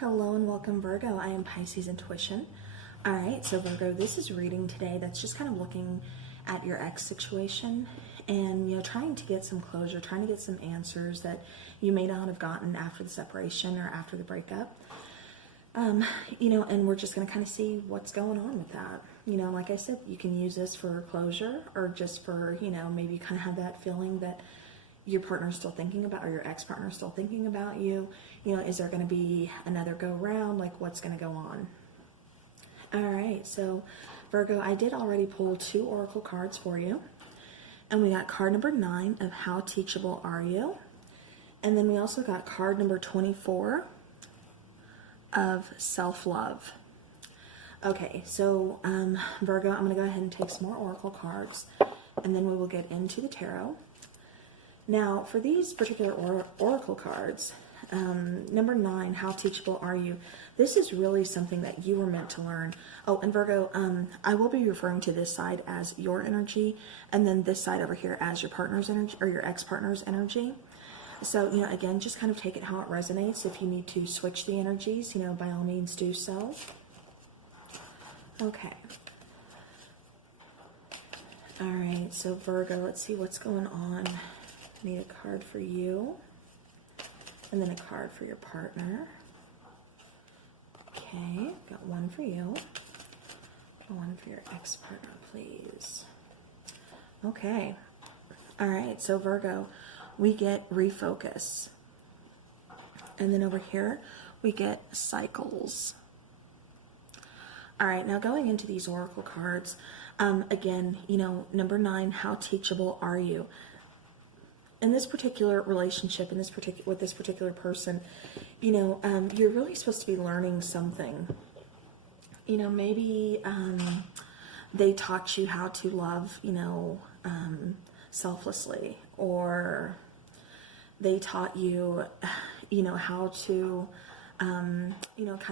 Hello and welcome, Virgo. I am Pisces Intuition. All right, so Virgo, this is reading today that's just kind of looking at your ex situation and, trying to get some closure, trying to get some answers that you may not have gotten after the separation or after the breakup. And we're just going to kind of see what's going on with that. Like I said, you can use this for closure or just for, maybe you kind of have that feeling that your partner's still thinking about, or your ex-partner's still thinking about you. Is there going to be another go round? Like, what's going to go on? All right, so Virgo, I did already pull 2 oracle cards for you. And we got card number 9 of How Teachable Are You? And then we also got card number 24 of Self-Love. Okay, so Virgo, I'm going to go ahead and take some more oracle cards, and then we will get into the tarot. Now, for these particular oracle cards, number 9, How Teachable Are You? This is really something that you were meant to learn. Oh, and Virgo, I will be referring to this side as your energy, and then this side over here as your partner's energy, or your ex-partner's energy. So, again, just kind of take it how it resonates. If you need to switch the energies, by all means do so. Okay. All right, so Virgo, let's see what's going on. Need a card for you, and then a card for your partner. Okay, got one for you, one for your ex-partner, please. Okay, all right, so Virgo, we get refocus, and then over here we get cycles. All right, now going into these oracle cards, again, number 9, How Teachable Are You? In this particular relationship, with this particular person, you're really supposed to be learning something. Maybe they taught you how to love, selflessly, or they taught you, how to, kind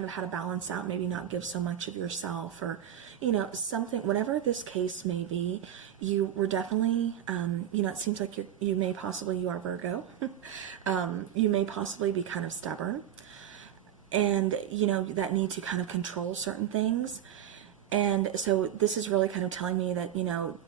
of how to balance out, maybe not give so much of yourself, or, something, whatever this case may be. You were definitely, it seems like you are Virgo. You may possibly be kind of stubborn, and, that need to kind of control certain things. And so this is really kind of telling me that,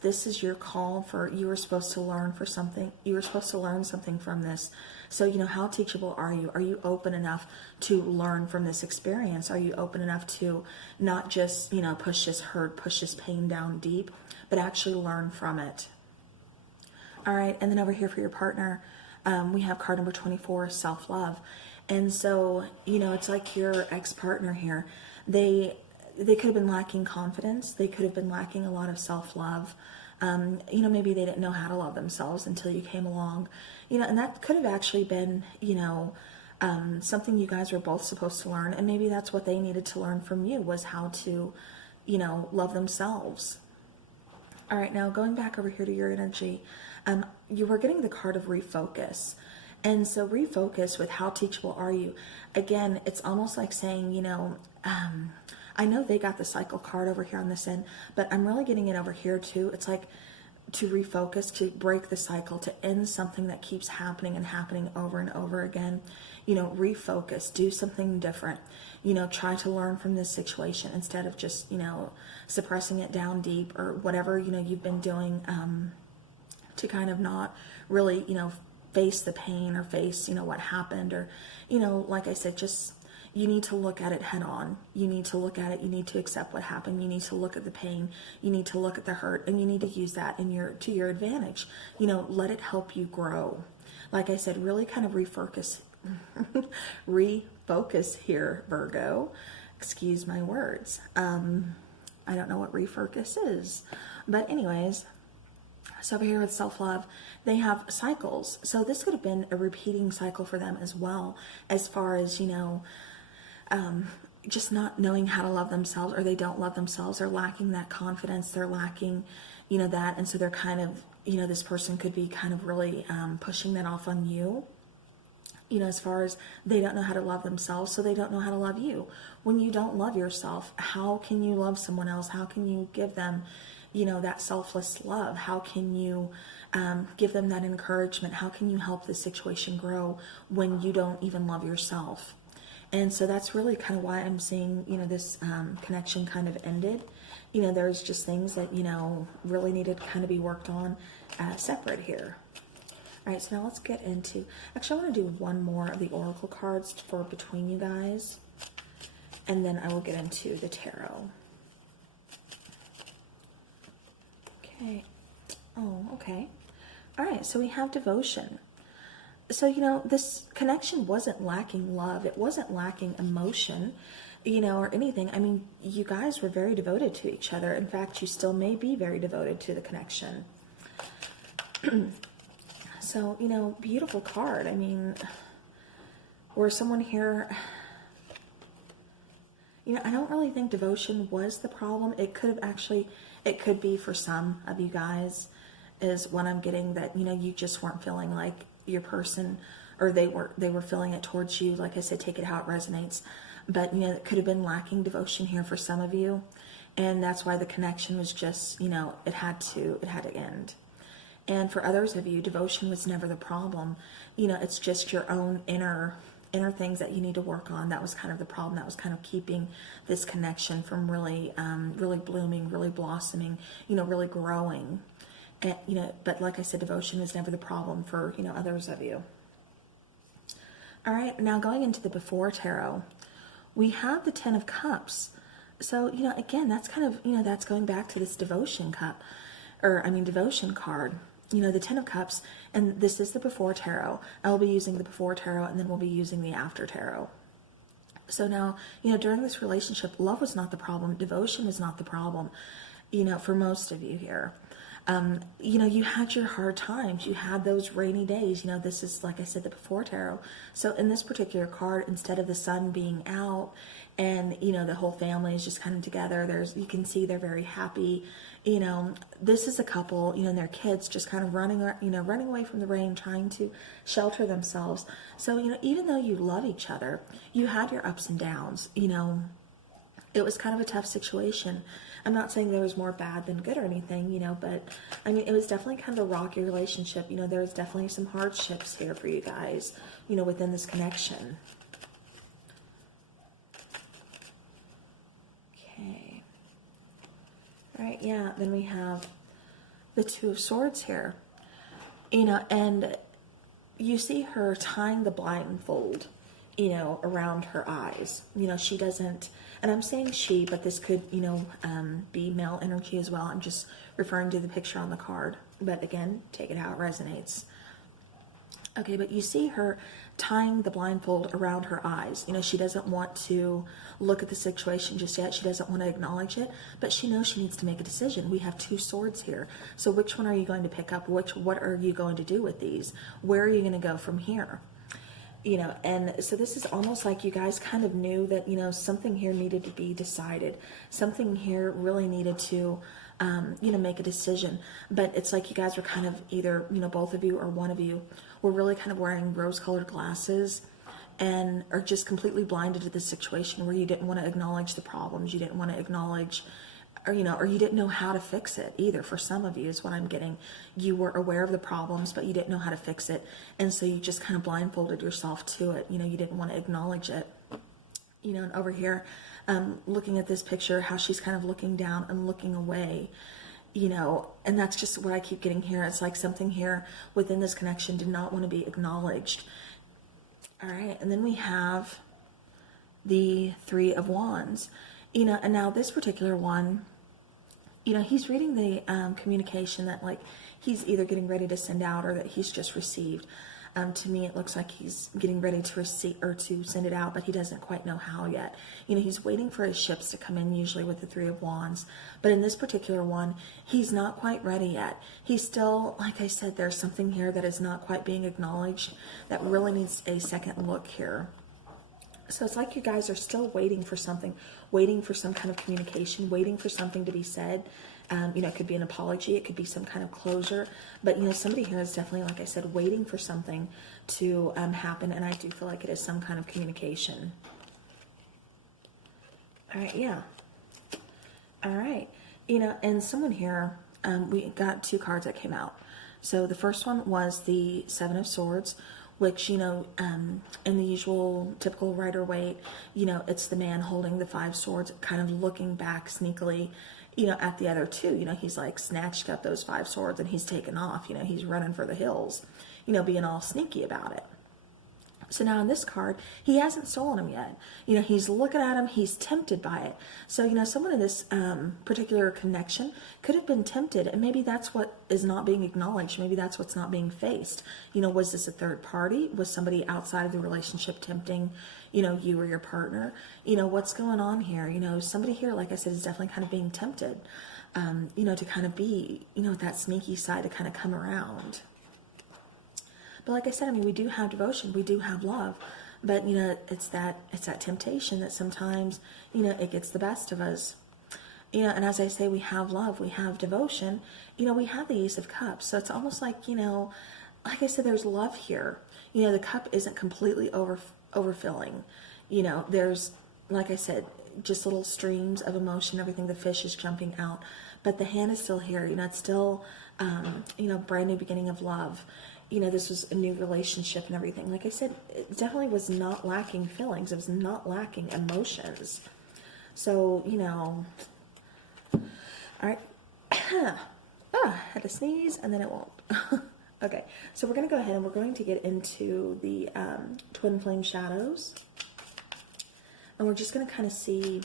this is your call for, you were supposed to learn for something. You were supposed to learn something from this. So, how teachable are you? Are you open enough to learn from this experience? Are you open enough to not just, push this hurt, push this pain down deep, but actually learn from it? All right. And then over here for your partner, we have card number 24, Self-Love. And so, it's like your ex-partner here. They could have been lacking confidence. They could have been lacking a lot of self-love. Maybe they didn't know how to love themselves until you came along. And that could have actually been, something you guys were both supposed to learn. And maybe that's what they needed to learn from you, was how to, love themselves. All right, now going back over here to your energy, you were getting the card of refocus. And so refocus with How Teachable Are You? Again, it's almost like saying, I know they got the cycle card over here on this end, but I'm really getting it over here too. It's like to refocus, to break the cycle, to end something that keeps happening and happening over and over again. Refocus, do something different. Try to learn from this situation instead of just, suppressing it down deep, or whatever, you've been doing to kind of not really, face the pain, or face, what happened, or, like I said, just, you need to look at it head on. You need to look at it. You need to accept what happened. You need to look at the pain. You need to look at the hurt, and you need to use that to your advantage. Let it help you grow. Like I said, really kind of refocus here, Virgo. Excuse my words. I don't know what refocus is, but anyways. So over here with self-love, they have cycles. So this could have been a repeating cycle for them as well, as far as, just not knowing how to love themselves, or they don't love themselves. They're lacking that confidence. They're lacking, that. And so they're kind of, this person could be kind of really pushing that off on you, as far as they don't know how to love themselves, so they don't know how to love you. When you don't love yourself, how can you love someone else? How can you give them, that selfless love? How can you give them that encouragement? How can you help the situation grow when you don't even love yourself? And so that's really kind of why I'm seeing, this connection kind of ended. There's just things that, really needed to kind of be worked on separate here. All right, so now let's get into, actually I want to do one more of the oracle cards for between you guys, and then I will get into the tarot. Okay. Oh, okay. All right, so we have devotion. So, this connection wasn't lacking love. It wasn't lacking emotion, or anything. I mean, you guys were very devoted to each other. In fact, you still may be very devoted to the connection. So, beautiful card. I mean, or someone here, I don't really think devotion was the problem. It could be for some of you guys, is what I'm getting, that, you just weren't feeling like your person, or they were feeling it towards you. Like I said, take it how it resonates. But, it could have been lacking devotion here for some of you. And that's why the connection was just, it had to end. And for others of you, devotion was never the problem. It's just your own inner things that you need to work on. That was kind of the problem. That was kind of keeping this connection from really blooming, really blossoming, really growing. And, but like I said, devotion is never the problem for, others of you. All right, now going into the before tarot, we have the 10 of Cups. So, again, that's kind of, that's going back to this devotion devotion card. The 10 of Cups, and this is the before tarot. I will be using the before tarot, and then we'll be using the after tarot. So now, during this relationship, love was not the problem. Devotion was not the problem, for most of you here. You had your hard times. You had those rainy days. This is, like I said, the before tarot. So in this particular card, instead of the sun being out and, the whole family is just kind of together, you can see they're very happy. This is a couple, and their kids just kind of running away from the rain, trying to shelter themselves. So, even though you love each other, you had your ups and downs. It was kind of a tough situation. I'm not saying there was more bad than good or anything, but I mean, it was definitely kind of a rocky relationship. There was definitely some hardships here for you guys, within this connection. Okay. All right, yeah, then we have the Two of Swords here, and you see her tying the blindfold, around her eyes. She doesn't, and I'm saying she, but this could, be male energy as well. I'm just referring to the picture on the card. But again, take it how it resonates. Okay, but you see her tying the blindfold around her eyes. She doesn't want to look at the situation just yet. She doesn't want to acknowledge it, but she knows she needs to make a decision. We have two swords here. So which one are you going to pick up? What are you going to do with these? Where are you going to go from here? And so this is almost like you guys kind of knew that, something here needed to be decided. Something here really needed to, make a decision. But it's like you guys were kind of either, both of you or one of you were really kind of wearing rose-colored glasses and are just completely blinded to the situation where you didn't want to acknowledge the problems. You didn't want to acknowledge, or you didn't know how to fix it either. For some of you is what I'm getting. You were aware of the problems, but you didn't know how to fix it. And so you just kind of blindfolded yourself to it. You didn't want to acknowledge it. And over here, looking at this picture, how she's kind of looking down and looking away, and that's just what I keep getting here. It's like something here within this connection did not want to be acknowledged. All right. And then we have the Three of Wands, and now this particular one, he's reading the communication that like he's either getting ready to send out or that he's just received. To me, it looks like he's getting ready to receive or to send it out, but he doesn't quite know how yet. He's waiting for his ships to come in, usually with the Three of Wands. But in this particular one, he's not quite ready yet. He's still, like I said, there's something here that is not quite being acknowledged that really needs a second look here. So it's like you guys are still waiting for something, waiting for some kind of communication, waiting for something to be said. It could be an apology, it could be some kind of closure, but somebody here is definitely, like I said, waiting for something to happen, and I do feel like it is some kind of communication. All right, yeah. All right, and someone here, we got two cards that came out. So the first one was the Seven of Swords, which, in the usual typical Rider-Waite, it's the man holding the 5 swords, kind of looking back sneakily, at the other two. He's like snatched up those 5 swords and he's taken off. He's running for the hills, being all sneaky about it. So now in this card, he hasn't stolen them yet. He's looking at him, he's tempted by it. So, someone in this particular connection could have been tempted, and maybe that's what is not being acknowledged. Maybe that's what's not being faced. Was this a third party? Was somebody outside of the relationship tempting, you or your partner? What's going on here? Somebody here, like I said, is definitely kind of being tempted, to kind of be, that sneaky side to kind of come around. But like I said, we do have devotion, we do have love, but it's that temptation that sometimes it gets the best of us. And as I say, we have love, we have devotion, we have the Ace of Cups. So it's almost like like I said, there's love here. The cup isn't completely overfilling. There's, like I said, just little streams of emotion, everything. The fish is jumping out, but the hand is still here. It's still brand new beginning of love. This was a new relationship and everything. Like I said, it definitely was not lacking feelings. It was not lacking emotions. So, all right. Had to sneeze and then it won't. Okay, so we're going to go ahead and we're going to get into the twin flame shadows. And we're just going to kind of see,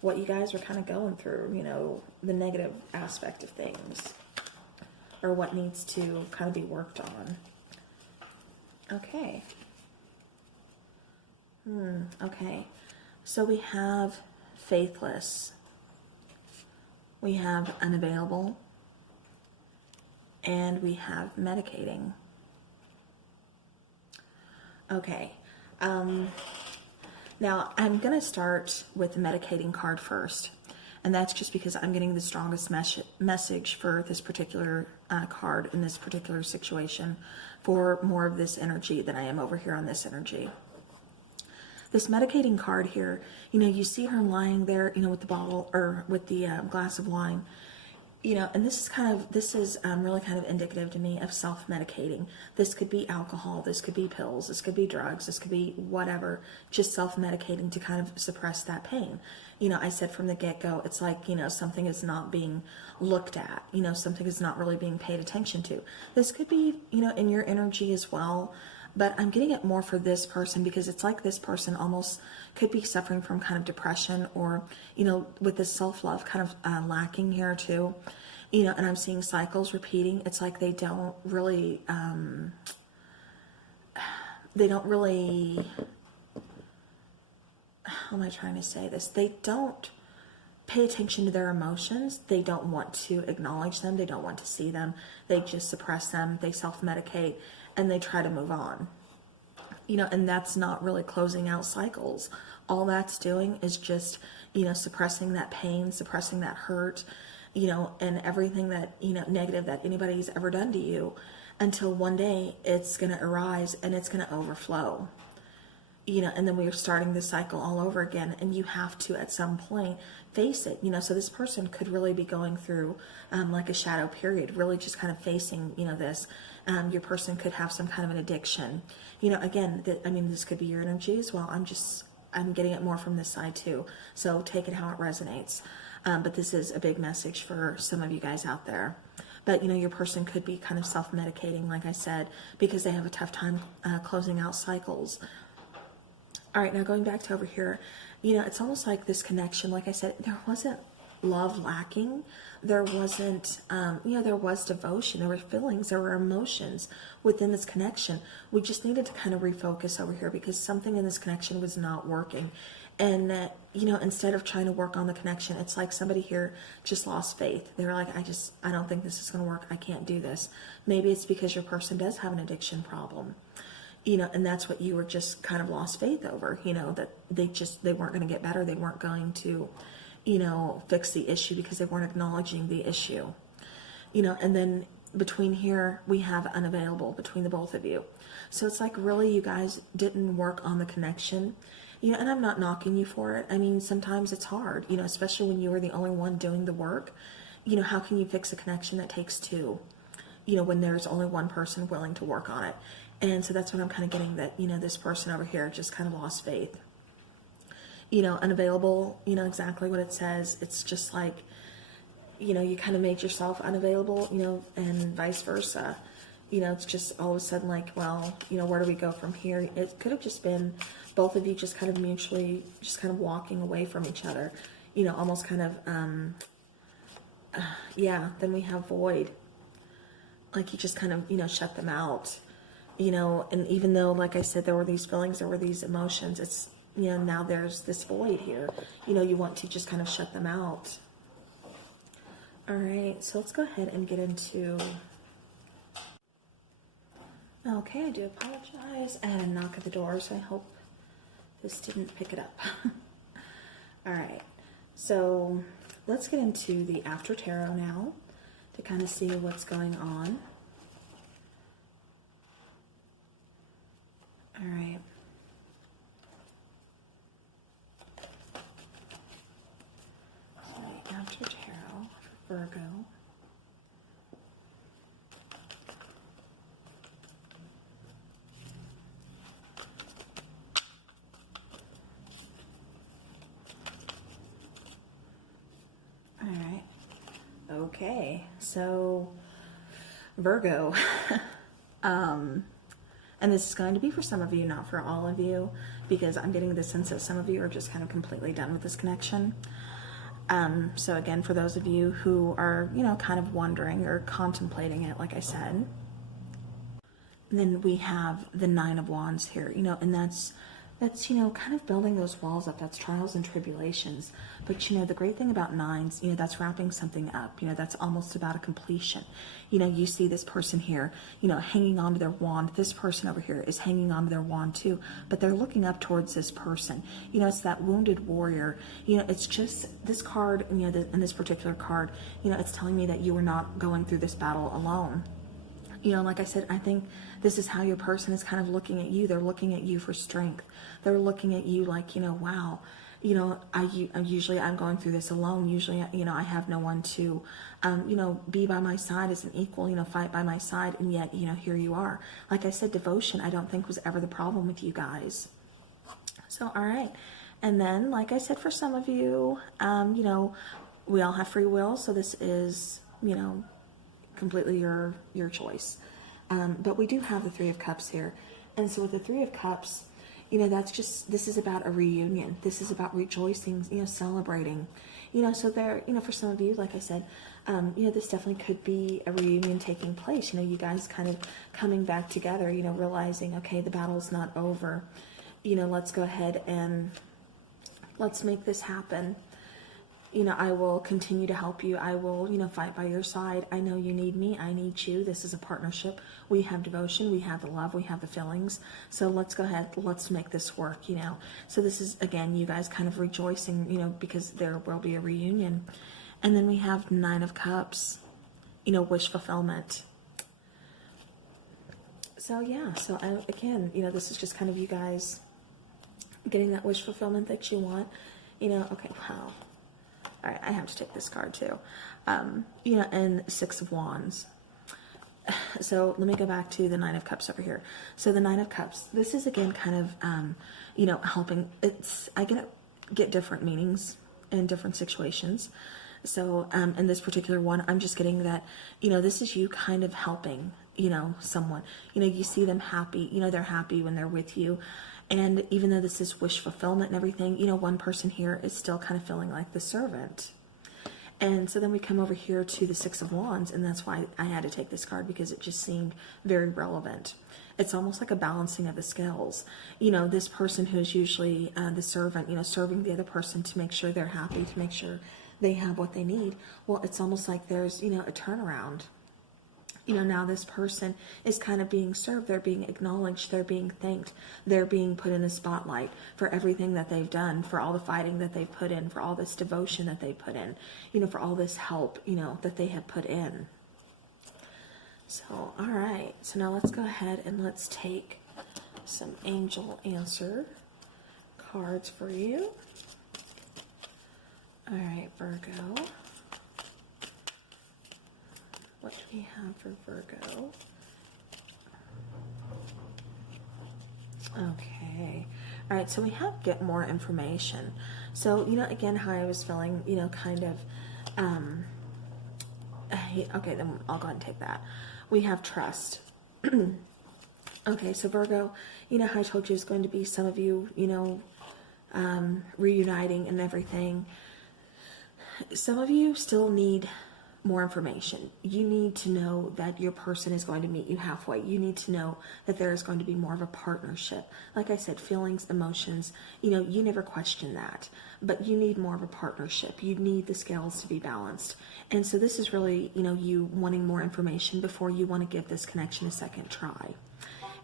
what you guys are kind of going through, the negative aspect of things, or what needs to kind of be worked on. Okay. Okay. So we have faithless. We have unavailable. And we have medicating. Okay. Now, I'm going to start with the medicating card first. And that's just because I'm getting the strongest message for this particular card in this particular situation for more of this energy than I am over here on this energy. This medicating card here, you see her lying there, with the bottle or with the glass of wine. And this is really kind of indicative to me of self-medicating. This could be alcohol, this could be pills, this could be drugs, this could be whatever, just self-medicating to kind of suppress that pain. I said from the get-go, it's like, something is not being looked at, something is not really being paid attention to. This could be, in your energy as well, but I'm getting it more for this person because it's like this person almost could be suffering from kind of depression or, with this self-love kind of lacking here too, and I'm seeing cycles repeating. It's like they don't really, how am I trying to say this? They don't pay attention to their emotions. They don't want to acknowledge them. They don't want to see them. They just suppress them. They self-medicate and they try to move on. And that's not really closing out cycles. All that's doing is just, suppressing that pain, suppressing that hurt, and everything that, negative that anybody's ever done to you until one day it's going to arise and it's going to overflow. And then we are starting the cycle all over again, and you have to at some point face it. So this person could really be going through like a shadow period, really just kind of facing, this. Your person could have some kind of an addiction. Again, this could be your energy as well. I'm getting it more from this side too. So take it how it resonates. But this is a big message for some of you guys out there. But, your person could be kind of self-medicating, like I said, because they have a tough time closing out cycles. All right, now going back to over here, it's almost like this connection, like I said, there wasn't love lacking. There wasn't, there was devotion, there were feelings, there were emotions within this connection. We just needed to kind of refocus over here because something in this connection was not working. And, instead of trying to work on the connection, it's like somebody here just lost faith. They were like, I don't think this is going to work. I can't do this. Maybe it's because your person does have an addiction problem. And that's what you were just kind of lost faith over, that they weren't going to get better. They weren't going to, fix the issue because they weren't acknowledging the issue, and then between here, we have unavailable between the both of you. So it's like, really, you guys didn't work on the connection, and I'm not knocking you for it. Sometimes it's hard, especially when you were the only one doing the work. How can you fix a connection that takes two? when there's only one person willing to work on it. And so that's what I'm kind of getting, that, this person over here just kind of lost faith. Unavailable, exactly what it says. It's just like, you kind of made yourself unavailable, and vice versa. It's just all of a sudden like, well, where do we go from here? It could have just been both of you just kind of mutually just kind of walking away from each other, almost kind of, yeah. Then we have void. Like you just kind of, shut them out, and even though, like I said, there were these feelings, there were these emotions, it's, now there's this void here, you want to just kind of shut them out. All right, so let's go ahead and get into, okay, I do apologize. I had a knock at the door, so I hope this didn't pick it up. All right, so let's get into the after tarot now to kind of see what's going on. All right. So the after tarot for Virgo. All right. Okay, so Virgo, and this is going to be for some of you, not for all of you, because I'm getting the sense that some of you are just kind of completely done with this connection. So again, for those of you who are, kind of wondering or contemplating it, like I said, then we have the Nine of Wands here, and that's, kind of building those walls up. That's trials and tribulations. But, the great thing about nines, that's wrapping something up. That's almost about a completion. You see this person here, hanging on to their wand. This person over here is hanging on to their wand too, but they're looking up towards this person. It's that wounded warrior. It's just this card, and this particular card, it's telling me that you are not going through this battle alone. Like I said, I think this is how your person is kind of looking at you. They're looking at you for strength. They're looking at you like, wow, I'm going through this alone. Usually, I have no one to, be by my side as an equal, fight by my side. And yet, here you are. Like I said, devotion, I don't think was ever the problem with you guys. So, all right. And then, like I said, for some of you, we all have free will. So this is, completely your choice. But we do have the Three of Cups here. And so with the Three of Cups, this is about a reunion. This is about rejoicing, celebrating. So there, for some of you, like I said, this definitely could be a reunion taking place. You guys kind of coming back together, realizing, okay, the battle's not over. Let's go ahead and let's make this happen. I will continue to help you. I will, fight by your side. I know you need me. I need you. This is a partnership. We have devotion. We have the love. We have the feelings. So let's go ahead. Let's make this work, So this is, again, you guys kind of rejoicing, because there will be a reunion. And then we have Nine of Cups, wish fulfillment. So, yeah. So, again, this is just kind of you guys getting that wish fulfillment that you want. Okay, wow. All right, I have to take this card too. And Six of Wands. So let me go back to the Nine of Cups over here. So the Nine of Cups, this is again kind of, helping. I get different meanings in different situations. So in this particular one, I'm just getting that, this is you kind of helping, someone. You see them happy, they're happy when they're with you. And even though this is wish fulfillment and everything, one person here is still kind of feeling like the servant. And so then we come over here to the Six of Wands, and that's why I had to take this card, because it just seemed very relevant. It's almost like a balancing of the scales. This person who is usually the servant, serving the other person to make sure they're happy, to make sure they have what they need. Well, it's almost like there's, a turnaround. Now this person is kind of being served. They're being acknowledged. They're being thanked. They're being put in a spotlight for everything that they've done, for all the fighting that they've put in, for all this devotion that they put in, for all this help, that they have put in. So, all right. So now let's go ahead and let's take some angel answer cards for you. All right, Virgo. What do we have for Virgo? Okay. All right, so we have get more information. So, again, how I was feeling, kind of, okay, then I'll go ahead and take that. We have trust. Okay, so Virgo, how I told you it's going to be some of you, reuniting and everything. Some of you still need more information. You need to know that your person is going to meet you halfway. You need to know that there is going to be more of a partnership. Like I said, feelings, emotions, you never question that, but you need more of a partnership. You need the scales to be balanced. And so this is really, you wanting more information before you want to give this connection a second try.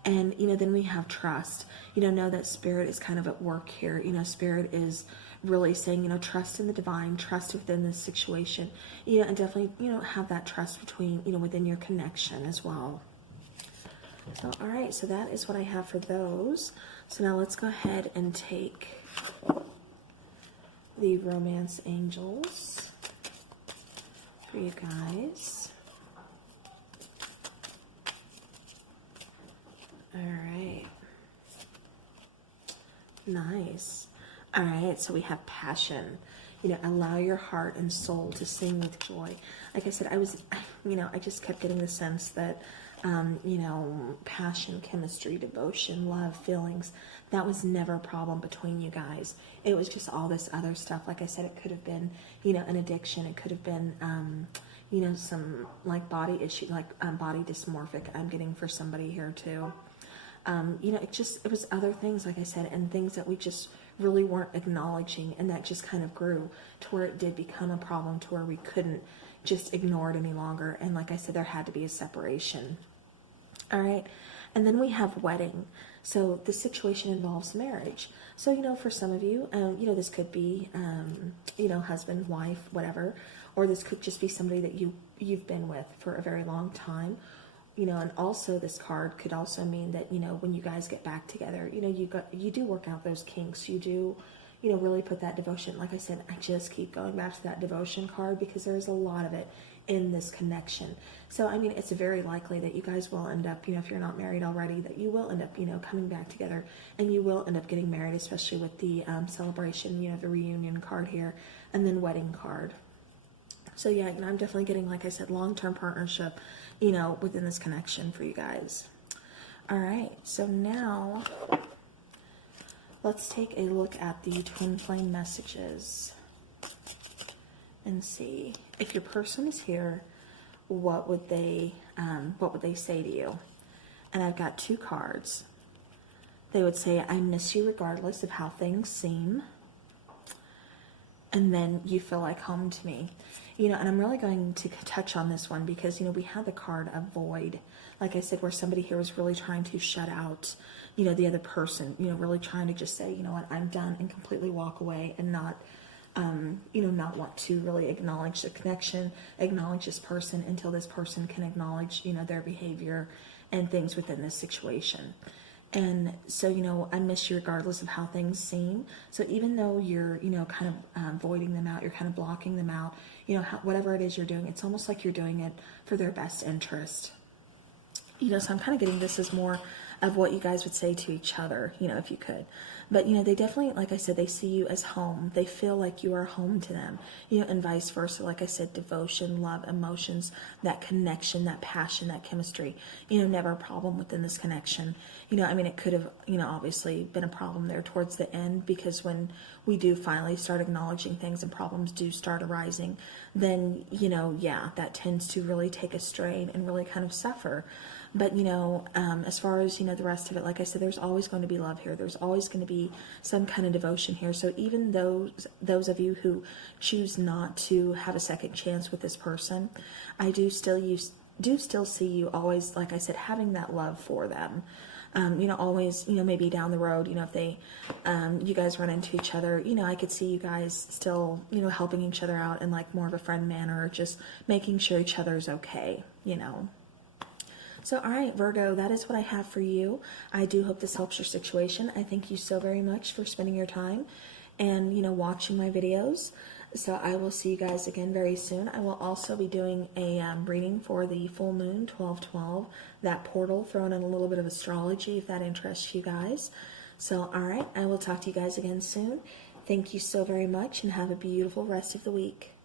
And, then we have trust, know that spirit is kind of at work here. Spirit is really saying, trust in the divine, trust within this situation, and definitely, have that trust between, within your connection as well. So, all right, so that is what I have for those. So now let's go ahead and take the romance angels for you guys. All right. Nice. All right, so we have passion. Allow your heart and soul to sing with joy. Like I said, I just kept getting the sense that, passion, chemistry, devotion, love, feelings, that was never a problem between you guys. It was just all this other stuff. Like I said, it could have been, an addiction. It could have been, some like body issue, like body dysmorphic I'm getting for somebody here too. It was other things, like I said, and things that we just really weren't acknowledging, and that just kind of grew to where it did become a problem to where we couldn't just ignore it any longer. And like I said, there had to be a separation. All right. And then we have wedding. So the situation involves marriage. So, for some of you, this could be, husband, wife, whatever, or this could just be somebody that you've been with for a very long time. And also this card could also mean that, when you guys get back together, you do work out those kinks. You do, really put that devotion. Like I said, I just keep going back to that devotion card because there's a lot of it in this connection. So, it's very likely that you guys will end up, if you're not married already, that you will end up, coming back together, and you will end up getting married, especially with the celebration, the reunion card here, and then wedding card. So yeah, I'm definitely getting, like I said, long-term partnership, within this connection for you guys. All right, so now let's take a look at the twin flame messages and see if your person is here, what would they say to you? And I've got two cards. They would say, I miss you regardless of how things seem. And then you feel like home to me. And I'm really going to touch on this one because, we had the card of void. Like I said, where somebody here was really trying to shut out, the other person, really trying to just say, what, I'm done, and completely walk away and not, not want to really acknowledge the connection, acknowledge this person until this person can acknowledge, their behavior and things within this situation. And so, I miss you regardless of how things seem. So even though you're, kind of voiding them out, you're kind of blocking them out, whatever it is you're doing, it's almost like you're doing it for their best interest. So I'm kind of getting this as more of what you guys would say to each other, if you could. But, they definitely, like I said, they see you as home. They feel like you are home to them, and vice versa. Like I said, devotion, love, emotions, that connection, that passion, that chemistry, never a problem within this connection. It could have, obviously been a problem there towards the end, because when we do finally start acknowledging things and problems do start arising, then, yeah, that tends to really take a strain and really kind of suffer. But, as far as, the rest of it, like I said, there's always going to be love here. There's always going to be some kind of devotion here. So even those of you who choose not to have a second chance with this person, I do still see you always, like I said, having that love for them. Always, maybe down the road, if they, you guys run into each other, I could see you guys still, helping each other out in like more of a friend manner, just making sure each other's okay, So, all right, Virgo, that is what I have for you. I do hope this helps your situation. I thank you so very much for spending your time and, watching my videos. So I will see you guys again very soon. I will also be doing a reading for the full moon 12/12, that portal, throwing in a little bit of astrology if that interests you guys. So, all right, I will talk to you guys again soon. Thank you so very much and have a beautiful rest of the week.